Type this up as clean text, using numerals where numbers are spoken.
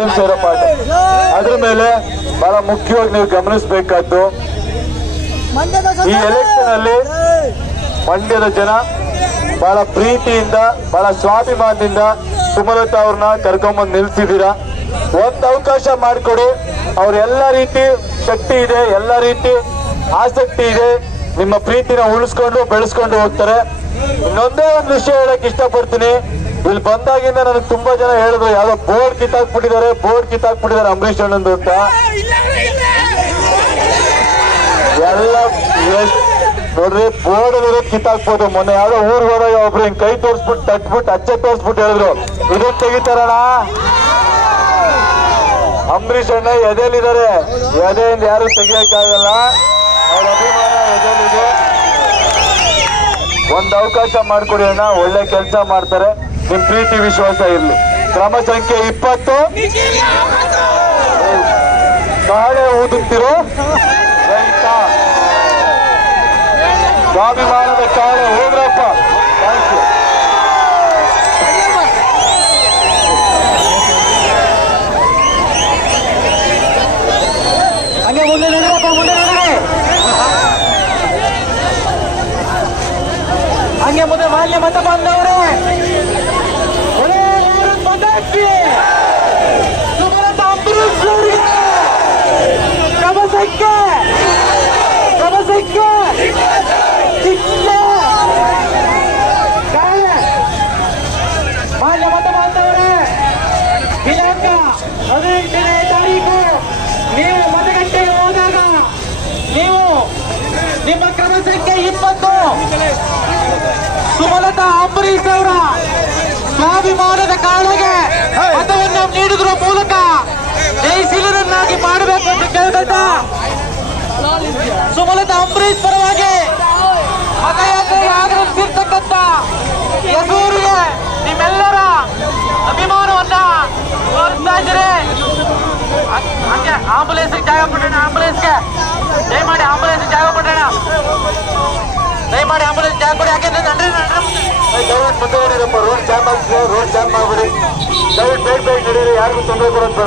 ನಿಮಿಷ ಪಾಠ. ಅದ್ರ ಮೇಲೆ ಬಹಳ ಮುಖ್ಯವಾಗಿ ನೀವು ಗಮನಿಸಬೇಕಾದ್ದು, ಈ ಎಲೆಕ್ಷನ್ ಅಲ್ಲಿ ಮಂಡ್ಯದ ಜನ ಬಹಳ ಪ್ರೀತಿಯಿಂದ ಬಹಳ ಸ್ವಾಭಿಮಾನದಿಂದ ಸುಮಲತಾ ಅವ್ರನ್ನ ಕರ್ಕೊಂಡ್ಬಂದು ನಿಲ್ಸಿದ್ದೀರಾ. ಒಂದು ಅವಕಾಶ ಮಾಡಿಕೊಡಿ. ಅವ್ರ ಎಲ್ಲ ರೀತಿ ಶಕ್ತಿ ಇದೆ, ಎಲ್ಲ ರೀತಿ ಆಸಕ್ತಿ ಇದೆ, ನಿಮ್ಮ ಪ್ರೀತಿನ ಉಳಿಸ್ಕೊಂಡು ಬೆಳೆಸ್ಕೊಂಡು ಹೋಗ್ತಾರೆ. ಇನ್ನೊಂದೇ ಒಂದು ವಿಷಯ ಹೇಳಕ್ ಇಷ್ಟಪಡ್ತೀನಿ. ಇಲ್ಲಿ ಬಂದಾಗಿಂದ ನನಗೆ ತುಂಬಾ ಜನ ಹೇಳಿದ್ರು ಯಾವ್ದೋ ಬೋರ್ಡ್ ಕಿತ್ತಾಕ್ಬಿಟ್ಟಿದ್ದಾರೆ ಅಂಬರೀಷ್ ಅಣ್ಣಂದು ಅಂತ. ಎಲ್ಲ ನೋಡ್ರಿ, ಬೋರ್ಡ್ ಅಲ್ಲಿ ಕಿತ್ತಾಕ್ಬೋದು. ಮೊನ್ನೆ ಯಾವ್ದೋ ಊರ್ ಹೋದಾಗ ಒಬ್ರು ಹಿಂಗ್ ಕೈ ತೋರಿಸ್ಬಿಟ್ಟು ತಟ್ಬಿಟ್ಟು ಅಚ್ಚೆ ತೋರಿಸ್ಬಿಟ್ಟು ಹೇಳಿದ್ರು ಇದನ್ನ ತೆಗಿತಾರಣ. ಅಂಬರೀಷ್ ಅಣ್ಣ ಎದೆಲಿದ್ದಾರೆ, ಎದೆಯಿಂದ ಯಾರು ತೆಗಿಯಕ್ಕಾಗಲ್ಲ. ಅವ್ರ ಅಭಿಮಾನ ಎದೆಲಿದೆ. ಒಂದ್ ಅವಕಾಶ ಮಾಡ್ಕೊಡಿ ಅಣ್ಣ, ಒಳ್ಳೆ ಕೆಲಸ ಮಾಡ್ತಾರೆ. ನಿಮ್ ಪ್ರೀತಿ ವಿಶ್ವಾಸ ಇರ್ಲಿ. ಕ್ರಮ ಸಂಖ್ಯೆ 20 ಕಾಳೆ ಊದುತ್ತಿರೋ ರೈತ, ಸ್ವಾಭಿಮಾನದ ಕಾಳೆ ಹೋದ್ರಪ್ಪ. Thank you. ಹಂಗೆ ಮುಂದೆ ನಡೀರಪ್ಪ, ಮುಂದೆ ನಡೀರಿ. ಹಂಗೆ ಮುಂದೆ ಮಾನ್ಯ ಮತ ಬಂದವರೇ, ಸುಮಲತಾ ಅಂಬರೀಷ್ ಅವರಿಗೆ ಕ್ರಮ ಸಂಖ್ಯೆ ಮಾನ್ಯ ಮತ ಬಾಂಧವರೇ, ದಿನಾಂಕ 18ನೇ ತಾರೀಕು ನೀವು ಮತಗಟ್ಟೆಗೆ ಹೋದಾಗ ನೀವು ನಿಮ್ಮ ಕ್ರಮ ಸಂಖ್ಯೆ 20 ಸುಮಲತಾ ಅಂಬರೀಷ್ ಅವರ ಸ್ವಾಭಿಮಾನದ ಕಾಳಿಗೆ ಮತವನ್ನು ನೀಡುವುದರ ಮೂಲಕ ಜಯಶೀಲರನ್ನಾಗಿ ಮಾಡಬೇಕು ಅಂತ ಕೇಳ್ತಾ ಸುಮಲತಾ ಅಂಬರೀಷ್ ಪರವಾಗಿ ಮತಯಾತ್ರೆಗೆ ಆಗಮಿಸಿರ್ತಕ್ಕಂಥ ಯಸೂರಿಗೆ ನಿಮ್ಮೆಲ್ಲರ ಅಭಿಮಾನವನ್ನ ತೋರಿಸ್ತಾ ಇದ್ದೀರಿ. ಹಂಗೆ ಆಂಬುಲೆನ್ಸ್ಗೆ ಜಾಗ ಕೊಡೋಣ, ಆಂಬುಲೆನ್ಸ್ಗೆ ದಯಮಾಡಿ ಆಂಬುಲೆನ್ಸ್ ಜಾಗ ಕೊಡೋಣ, ದಯಮಾಡಿ ಆಂಬುಲೆನ್ಸ್ ಜಾಗ ಕೊಡಿ. ಯಾಕೆಂದ್ರೆ ದಯವಿಟ್ಟು ಮುಂದೆ ನಡೀರಪ್ಪ, ರೋಡ್ ಜಾಮ್ ಆಗ್ತದೆ, ರೋಡ್ ಜಾಮ್ ಮಾಡ್ಬಿಡಿ. ದಯವಿಟ್ಟು ಬೇಗ ನಡೀರಿ, ಯಾರಿಗೂ ತೊಂದರೆ ಕೊಡೋದು ಬೇಡ.